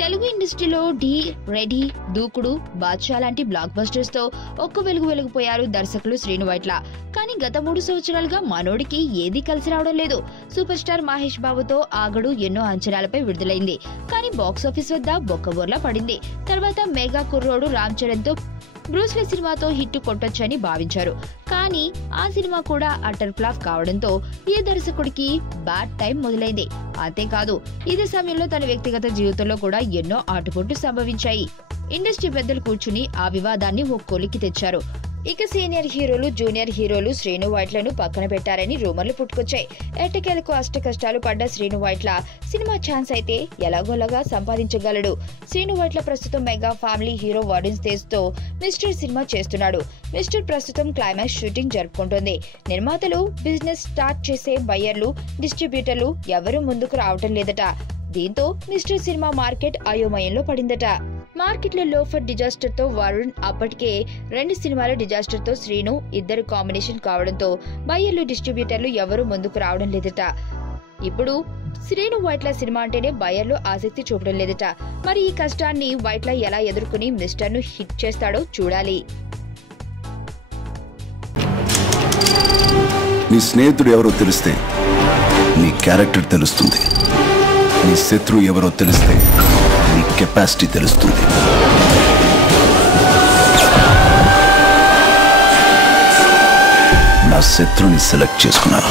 తెలుగు ఇండస్ట్రీలో ఢీ, రెడీ, దూకుడు, బాద్షా లాంటి బ్లాక్ బస్టర్స్ తో ఒక్క వెలిగిపోయారు దర్శకులు శ్రీను వైట్ల. కానీ గత 3 సంవత్సరాలుగా మనోడికి ఏదీ కలిసి రావడం లేదు. సూపర్ స్టార్ మహేష్ బాబుతో ఆగడు ఎన్నో అంచనాలపై విడుదలైంది. కానీ బాక్సాఫీస్ వద్ద బొక్కబోర్లా పడింది. తర్వాత మెగా కుర్రోడు రామ్ చరణ్ తో బ్రూస్లీ సినిమాతో హిట్ కొట్టొచ్చని భావించారు. కానీ ఆ సినిమా కూడా అటర్ ఫ్లాప్ కావడంతో ఈ దర్శకుడికి బ్యాడ్ టైం మొదలైంది. అంతేకాదు ఇదే సమయంలో తన వ్యక్తిగత జీవితంలో కూడా ఎన్నో ఆటుపోట్లు సంభవించాయి. ఇండస్ట్రీ పెద్దలు కూర్చుని ఆ వివాదాన్ని ఓ కొలికి తెచ్చారు. ఇక సీనియర్ హీరోలు, జూనియర్ హీరోలు శ్రీను వైట్లను పక్కన పెట్టారని రూమర్లు పుట్టుకొచ్చాయి. ఎట్టకేలకు అష్ట కష్టాలు పడ్డ శ్రీను వైట్ల సినిమా ఛాన్స్ అయితే ఎలాగోలాగా సంపాదించగలడు. శ్రీను వైట్ల ప్రస్తుతం mega family hero Varun Tej తో మిస్టర్ సినిమా చేస్తున్నాడు. మిస్టర్ ప్రస్తుతం క్లైమాక్స్ షూటింగ్ జరుపుకుంటోంది. నిర్మాతలు, బిజినెస్ స్టార్ట్ చేసే బయ్యర్లు, డిస్ట్రిబ్యూటర్లు ఎవరూ ముందుకు రావటం లేదట. దీంతో మిస్టర్ సినిమా మార్కెట్ అయోమయంలో పడిందట. మార్కెట్ లో లోఫర్ డిజాస్టర్ తో వరుణ్, అప్పటికే 2 సినిమాల డిజాస్టర్ తో శ్రీను ఇద్దరు కాంబినేషన్ కావడంతో బయ్యర్లు, డిస్ట్రిబ్యూటర్లు ఎవరూ ముందుకు రావడం లేదట. ఇప్పుడు శ్రీను వైట్ల సినిమా అంటేనే బయ్యర్లు ఆసక్తి చూపడం లేదట. మరి ఈ కష్టాన్ని వైట్ల ఎలా ఎదుర్కొని మిస్టర్ ను హిట్ చేస్తాడో చూడాలి. నీ స్నేహితుడు ఎవరో తెలిస్తే నీ క్యారెక్టర్ తెలుస్తుంది. నీ శత్రువు ఎవరో తెలిస్తే నీ కెపాసిటీ తెలుస్తుంది. నా శత్రువుని సెలెక్ట్ చేసుకున్నాను.